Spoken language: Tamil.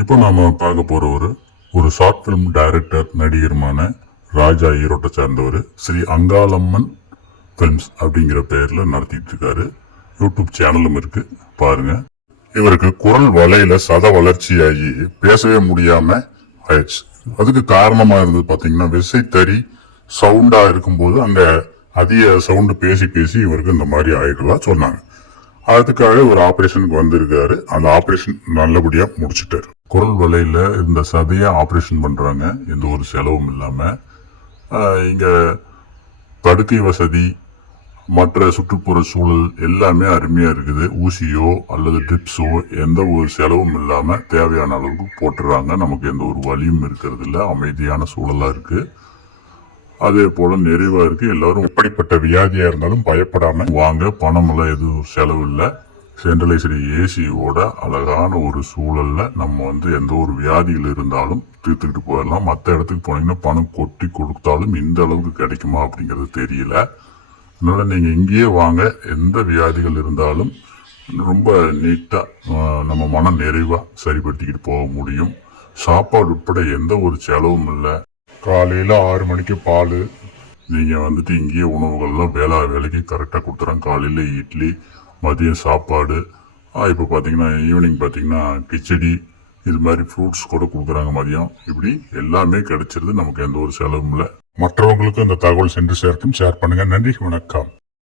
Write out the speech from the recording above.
இப்போ நாம பார்க்க போற ஒரு ஷார்ட் பிலிம் டைரக்டர் நடிகருமான ராஜா ஈரோட்டை சார்ந்தவர் ஸ்ரீ அங்காளம்மன் பிலிம்ஸ் அப்படிங்கிற பெயர்ல நடத்திட்டு இருக்காரு. யூடியூப் சேனலும் இருக்கு, பாருங்க. இவருக்கு குரல் வலையில சத வளர்ச்சியாகி பேசவே முடியாம ஆயிடுச்சு. அதுக்கு காரணமா இருந்தது பாத்தீங்கன்னா விசைத்தறி சவுண்டா இருக்கும்போது அங்க அதிக சவுண்டு பேசி பேசி இவருக்கு இந்த மாதிரி ஆயிடலாம் சொன்னாங்க. அதுக்காக ஒரு ஆபரேஷனுக்கு வந்திருக்காரு. அந்த ஆபரேஷன் நல்லபடியா முடிச்சுட்டாரு. குரல் வலையில இந்த சதைய ஆபரேஷன் பண்றாங்க, எந்த ஒரு செலவும் இல்லாம. இங்க படுக்கை வசதி, மற்ற சுற்றுப்புற சூழல் எல்லாமே அருமையா இருக்குது. ஊசியோ அல்லது ட்ரிப்ஸோ எந்த ஒரு செலவும் இல்லாம தேவையான அளவுக்கு போட்டுறாங்க. நமக்கு எந்த ஒரு வலியும் இருக்கிறது இல்ல, அமைதியான சூழலா இருக்கு. அதே போல நிறைவா இருக்கு. எல்லாரும் எப்படிப்பட்ட வியாதியா இருந்தாலும் பயப்படாம வாங்க, பணம் எல்லாம் எதுவும் செலவு இல்லை. சென்ட்ரலைஸ்டு ஏசியோட அழகான ஒரு சூழல்ல நம்ம எந்த ஒரு வியாதிகள் இருந்தாலும் தீர்த்துக்கிட்டு போயிடலாம். மற்ற இடத்துக்கு போனீங்கன்னா பணம் கொட்டி கொடுத்தாலும் இந்த அளவுக்கு கிடைக்குமா அப்படிங்கிறது தெரியல. அதனால நீங்க இங்கேயே வாங்க, எந்த வியாதிகள் இருந்தாலும் ரொம்ப நீட்டா நம்ம மன நிறைவா சரிப்படுத்திக்கிட்டு போக முடியும். சாப்பாடு உட்பட எந்த ஒரு செலவும் இல்லை. காலையில 6 மணிக்கு பால், நீங்க இங்கேயே உணவுகள்லாம் வேலைக்கு கரெக்டா கொடுத்துறாங்க. காலையில இட்லி, மதியம் சாப்பாடு, இப்போ பார்த்தீங்கன்னா ஈவினிங் பார்த்தீங்கன்னா கிச்சடி, இது மாதிரி ஃப்ரூட்ஸ் கூட கொடுக்குறாங்க மதியம். இப்படி எல்லாமே கிடைச்சிருது, நமக்கு எந்த ஒரு செலவும் இல்லை. மற்றவங்களுக்கும் இந்த தகவல் சென்று சேர்க்கும். ஷேர் பண்ணுங்க. நன்றி, வணக்கம்.